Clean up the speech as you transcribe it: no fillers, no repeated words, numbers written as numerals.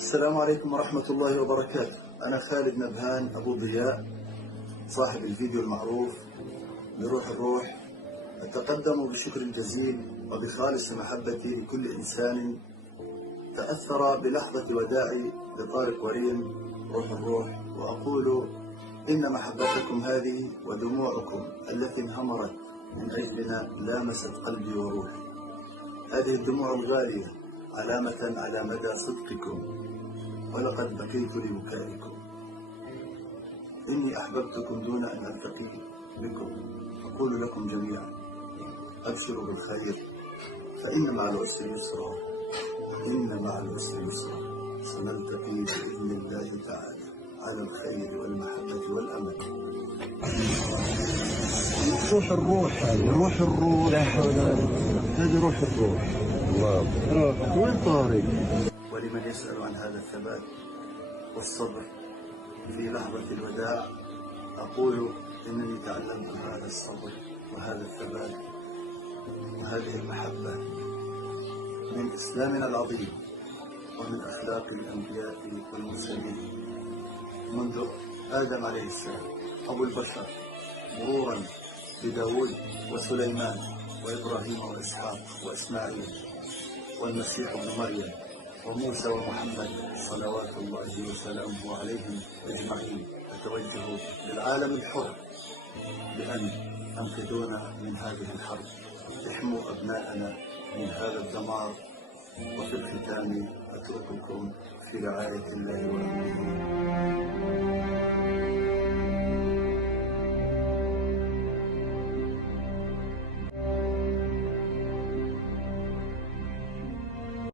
السلام عليكم ورحمة الله وبركاته. أنا خالد نبهان أبو ضياء، صاحب الفيديو المعروف بروح الروح. أتقدم بالشكر الجزيل وبخالص محبتي لكل إنسان تأثر بلحظة وداعي لطارق وريم روح الروح، وأقول إن محبتكم هذه ودموعكم التي انهمرت من أجلنا لامست قلبي وروحي. هذه الدموع الغالية علامة على مدى صدقكم، ولقد بكيت لبكائكم. إني أحببتكم دون أن ألتقي بكم. أقول لكم جميعا أبشروا بالخير، فإن مع العسر يسرا، إن مع العسر يسرا. سنلتقي بإذن الله تعالى على الخير والمحبة والأمل. روح الروح، روح الروح، لا حول ولا قوة. هذه روح الروح. الله، وين طارق؟ ولمن يسأل عن هذا الثبات والصبر في لحظة الوداع، أقول إنني تعلمت هذا الصبر وهذا الثبات وهذه المحبة من إسلامنا العظيم ومن أخلاق الأنبياء والمرسلين منذ آدم عليه السلام أبو البشر، مرورا بداود وسليمان وإبراهيم وإسحاق وإسماعيل والمسيح ابن مريم وموسى ومحمد صلوات الله وسلامه عليهم أجمعين. أتوجه للعالم الحر بأن أنقذونا من هذه الحرب، احموا أبناءنا من هذا الدمار. وفي الختام أترككم في رعاية الله وأمنه.